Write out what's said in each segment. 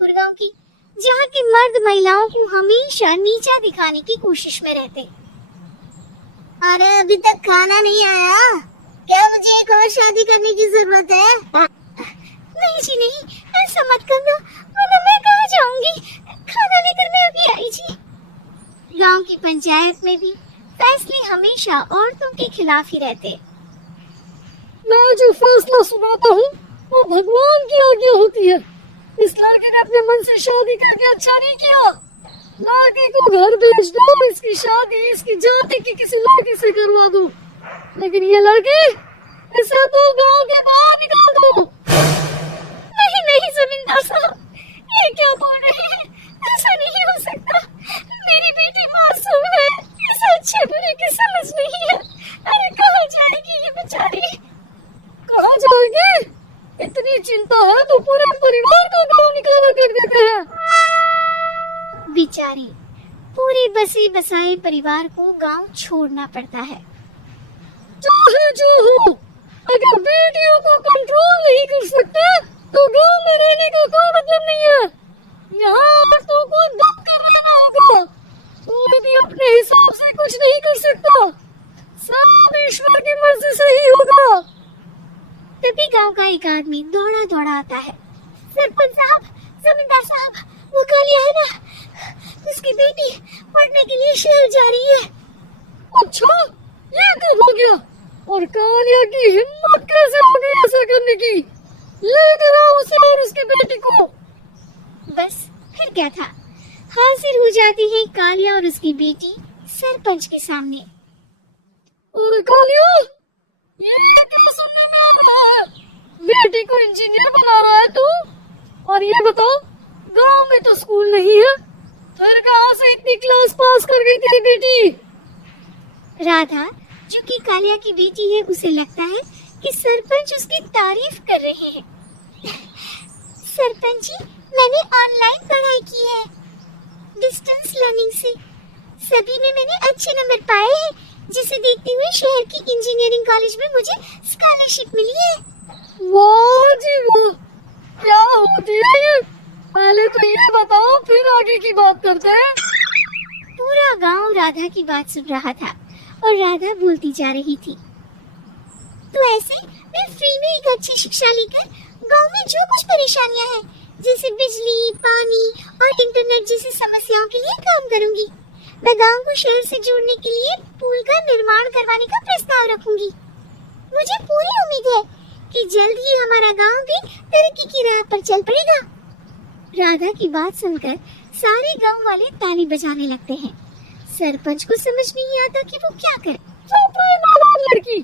रामपुर गांव की, जहाँ के मर्द महिलाओं को हमेशा नीचा दिखाने की कोशिश में रहते। अरे अभी तक खाना नहीं आया क्या? मुझे एक और शादी करने की जरूरत है। नहीं जी नहीं, ऐसा मत करना, वरना मैं कहाँ जाऊंगी? खाना लेकर मैं अभी आई जी। गांव की पंचायत में भी फैसले हमेशा औरतों के खिलाफ ही रहते। मैं जो फैसला सुनाता हूँ वो भगवान की आज्ञा होती है। इस लड़के ने अपने मन से शादी करके अच्छा नहीं किया। लड़के को घर भेज दो, इसकी शादी इसकी जाति की किसी लड़की से करवा दो, लेकिन ये लड़की, इसे तो गांव के बाहर निकाल दो। नहीं नहीं जमींदार साहब, ये क्या बोल रहे हैं? ऐसा नहीं हो सकता। मेरी बेटी मासूम है, इसे अच्छे बुरे की समझ नहीं है। अरे कहाँ जाएगी ये बेचारी? कहाँ जाएगी? इतनी चिंता है तो पूरे परिवार को गांव निकाला कर देते हैं। बेचारी, पूरे बसे बसाए परिवार को गांव छोड़ना पड़ता है। चाहे जो हो, अगर बेटियों को कंट्रोल नहीं कर सकते तो गांव में रहने का कोई मतलब नहीं है। यहाँ औरतों को दब कर रहना होगा। कोई भी अपने हिसाब से कुछ नहीं कर सकता, सब ईश्वर की मर्जी से ही होगा। तभी गांव का एक आदमी दौड़ा दौड़ा आता है। सरपंच साहब, जमींदार साहब, वो कालिया है ना, उसकी बेटी पढ़ने के लिए शहर जा रही है। अच्छा, ये कब हो गया? और कालिया की हिम्मत कैसे हो गई ऐसा करने की? लेकर आओ उसे और उसकी बेटी को। बस फिर क्या था, हाजिर हो जाती है कालिया और उसकी बेटी सरपंच के सामने। अरे कालिया, ये क्या सुनने में आ रहा है? बेटी को इंजीनियर बना रहा है तू? और ये बताओ, गांव में तो स्कूल नहीं है, फिर कहाँ से इतनी क्लास पास कर गई तेरी बेटी? राधा, जो कि कालिया की बेटी है, उसे लगता है कि सरपंच उसकी तारीफ कर रहे हैं। सरपंच जी, मैंने ऑनलाइन पढ़ाई की है, डिस्टेंस लर्निंग से। सभी में मैंने अच्छे नंबर पाए हैं, जिसे देखते हुए शहर की इंजीनियरिंग कॉलेज में मुझे स्कॉलरशिप मिली है। वाह जी वाह, क्या होती है ये? पहले तो ये बताओ, फिर आगे की बात करते हैं। पूरा गांव राधा की बात सुन रहा था और राधा बोलती जा रही थी। तो ऐसे मैं फ्री में एक अच्छी शिक्षा लेकर गांव में जो कुछ परेशानियां हैं, जैसे बिजली, पानी और इंटरनेट जैसी समस्याओं के लिए काम करूंगी। मैं गांव को शहर से जोड़ने के लिए पुल का निर्माण करवाने का प्रस्ताव रखूंगी। मुझे पूरी उम्मीद है कि जल्द ही हमारा गांव भी तरक्की की राह पर चल पड़ेगा। राधा की बात सुनकर सारे गांव वाले ताली बजाने लगते हैं। सरपंच को समझ नहीं आता कि वो क्या करे। चुप रह नादान लड़की,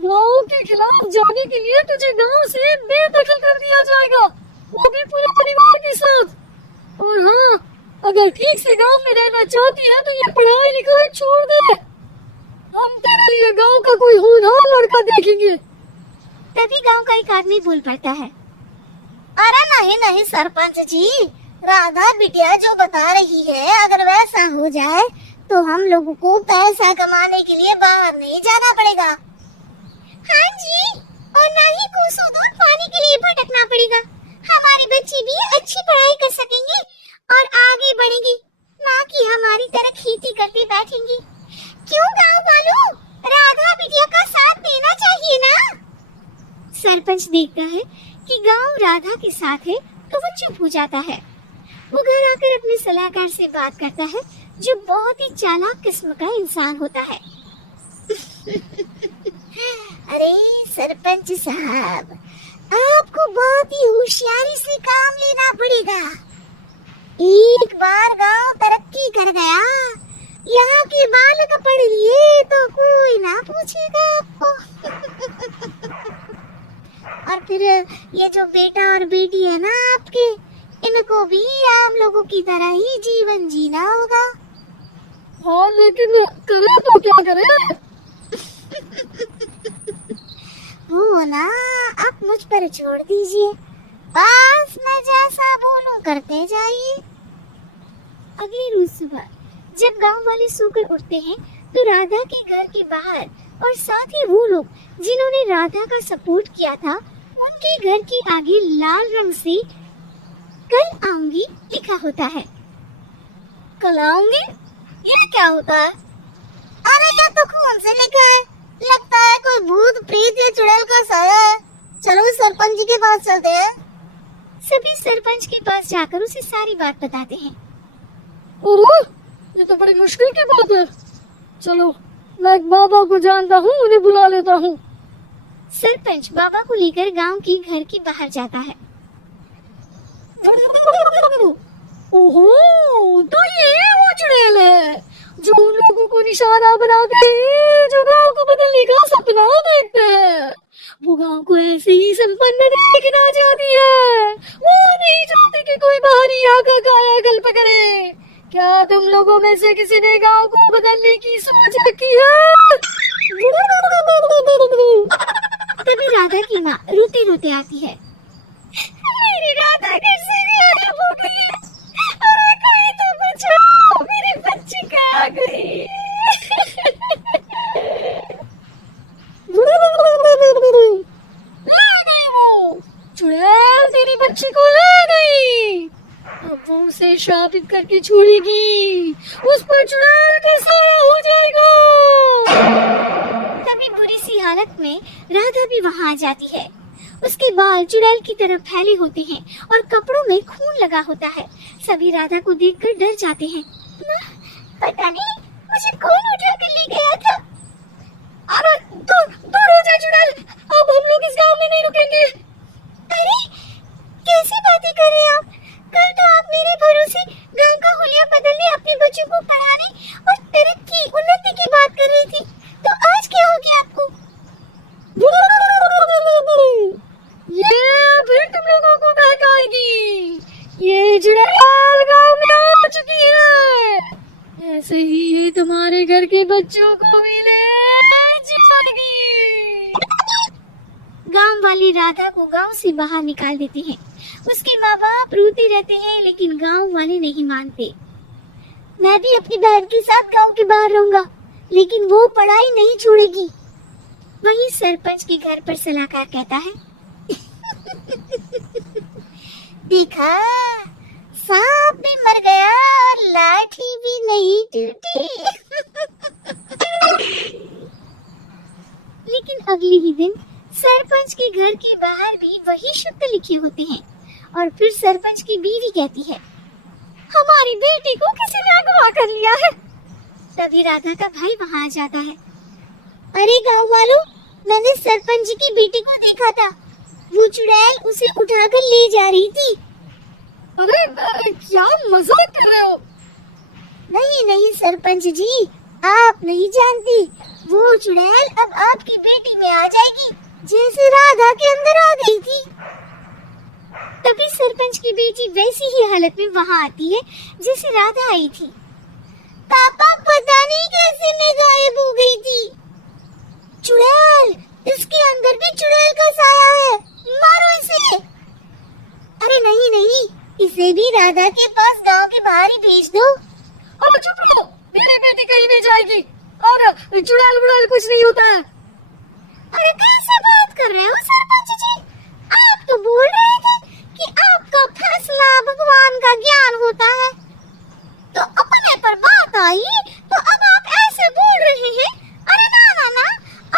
गांव के खिलाफ जाने के लिए तुझे गांव से बेदखल कर दिया जाएगा, वो भी पूरे परिवार के साथ। और हाँ, अगर ठीक से गांव में रहना चाहती है तो ये पढ़ाई लिखाई छोड़ दे। हम तेरे लिए गांव का कोई होनहार लड़का देखेंगे। तभी गांव का एक आदमी बोल पड़ता है। अरे नहीं नहीं सरपंच जी, राधा बिटिया जो बता रही है, अगर वैसा हो जाए तो हम लोगों को पैसा कमाने के लिए बाहर नहीं जाना पड़ेगा। हाँ जी, और ना ही कोसों दूर पानी के लिए भटकना पड़ेगा। हमारे बच्चे भी अच्छी पढ़ाई कर सकेंगे और आगे बढ़ेंगे, ना कि हमारी तरह खेती करते बैठेंगे। क्यों गांव वालों, राधा बिटिया का साथ देना चाहिए ना। सरपंच देखता है कि गांव राधा के साथ है तो वो चुप हो जाता है। वो घर आकर अपने सलाहकार से बात करता है, जो बहुत ही चालाक किस्म का इंसान होता है। अरे सरपंच साहब, आपको बहुत ही होशियारी से काम लेना पड़ेगा। एक बार गांव तरक्की कर गया, यहाँ के बालक पढ़ लिए तो कोई ना पूछेगा आपको। और फिर ये जो बेटा और बेटी है ना आपके, इनको भी आम लोगों की तरह ही जीवन जीना होगा। हाँ, लेकिन करे तो क्या करे? वो ना आप मुझ पर छोड़ दीजिए, बस मैं जैसा बोलूं करते जाइए। अगली रोज सुबह जब गांव वाले सोकर उठते हैं तो राधा के घर के बाहर और साथ ही वो लोग जिन्होंने राधा का सपोर्ट किया था, उनके घर के आगे लाल रंग से कल आऊंगी लिखा होता है। कल आऊंगी ये क्या होता है? अरे ये तो खून से लिखा है, लगता है कोई भूत प्रेत या चुड़ैल का साया है। चलो सरपंच जी के पास चलते हैं। सभी सरपंच के पास जाकर उसे सारी बात बताते हैं। अरे ये तो बड़ी मुश्किल की बात है। चलो मैं एक बाबा को जानता हूँ, उन्हें बुला लेता हूँ। सरपंच बाबा को लेकर गांव के घर के बाहर जाता है। ओहो, तो ये वो चुड़ैल है जो उन लोगों को निशाना बना के जो गांव को बदलने का सपना देखते हैं। वो गांव को ऐसे ही संपन्न देखना चाहती है। वो नहीं चाहती कि कोई बाहरी आकर कायाकल्प करे। क्या तुम लोगों में से किसी ने गांव को बदलने की सोच रखी है? तभी राधा की माँ रोते रोते आती है। मेरी राधा कैसे गायब हो गई है? अरे कोई तो बचाओ, मेरी बच्ची कहाँ गई? ले गई वो चुड़ैल, तेरी बच्ची को ले गई। अब वो उसे शापित करके छोड़ेगी, उस पर चुड़ैल का साया हो जाएगा। तभी बुरी सी हालत में राधा भी वहाँ आ जाती है। उसके बाल चुड़ैल की तरफ फैले होते हैं और कपड़ों में खून लगा होता है। सभी राधा को देखकर डर जाते हैं। पता नहीं मुझे कौन उठा कर ले गया था। अरे दूर हो जा चुड़ैल, अब हम लोग इस गांव में नहीं रुकेंगे। अरे कैसी बातें कर रहे हैं आप? कल तो आप मेरे भरोसे गांव का हुलिया बदलने, अपने बच्चों को पढ़ाने और तरक्की उन्नति की बात कर रही थी, तो आज क्या हो गया आपको? ये फिर तुम लोगों को बहकाएगी। ये चुड़ैल गांव में आ चुकी है। ऐसे ही ये तुम्हारे घर के बच्चों को भी ले जाएगी। गांव वाले राधा को गांव से बाहर निकाल देते हैं। उसके माँ बाप रोते रहते हैं, लेकिन गांव वाले नहीं मानते। मैं भी अपनी बहन के साथ गांव के बाहर रहूंगा, लेकिन वो पढ़ाई नहीं छोड़ेगी। वहीं सरपंच के घर पर सलाहकार कहता है, देखा, सांप भी मर गया और लाठी भी नहीं टूटी। लेकिन अगले ही दिन सरपंच के घर के बाहर भी वही शब्द लिखे होते हैं। और फिर सरपंच की बीवी कहती है, हमारी बेटी को किसी ने अगवा कर लिया है। तभी राधा का भाई वहाँ आ जाता है। अरे गांव वालों, मैंने सरपंच जी की बेटी को देखा था। वो चुड़ैल उसे उठाकर ले जा रही थी। अरे क्या मजाक कर रहे हो? नहीं नहीं सरपंच जी, आप नहीं जानती। वो चुड़ैल अब आपकी बेटी में आ जाएगी, जैसे राधा के अंदर आ गई थी। तभी सरपंच की बेटी वैसी ही हालत में वहाँ आती है जैसे राधा आई थी। पापा पता नहीं कैसे मैं गायब हो गई थी। चुड़ैल, इसके अंदर भी चुड़ैल का साया है, मारो इसे। अरे नहीं नहीं, इसे भी राधा के पास गांव के बाहर ही भेज दो। अरे चुप रहो, मेरी बेटी कहीं नहीं जाएगी और चुड़ैल बुड़ैल कुछ नहीं होता है। अरे कैसे बात कर रहे हो सरपंच जी? आप तो बोल रहे थे कि आपका फैसला भगवान का ज्ञान होता है, तो अपने पर बात आई तो अब आप ऐसे बोल रहे हैं। अरे ना ना ना,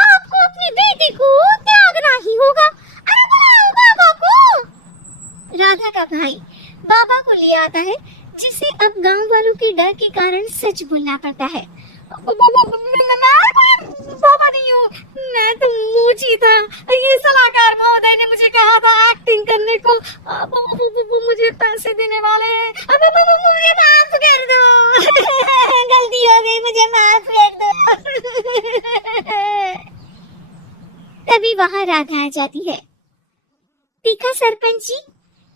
आपको अपनी बेटी को त्यागना ही होगा। अरे बुलाओ बाबा को। राधा का भाई बाबा को ले आता है, जिसे अब गांव वालों के डर के कारण सच बोलना पड़ता है। बाबा नहीं हूँ, मैं तो मूची था। ये सलाहकार महोदय ने मुझे कहा था एक्टिंग करने को। वो मुझे पैसे देने वाले हैं। मुझे माफ कर दो। गलती हो गई, मुझे माफ कर दो। तभी वहाँ राधा आ जाती है। देखा सरपंच जी,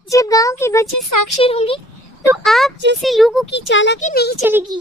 जब गांव के बच्चे साक्षर होंगे तो आप जैसे लोगों की चालाकी नहीं चलेगी।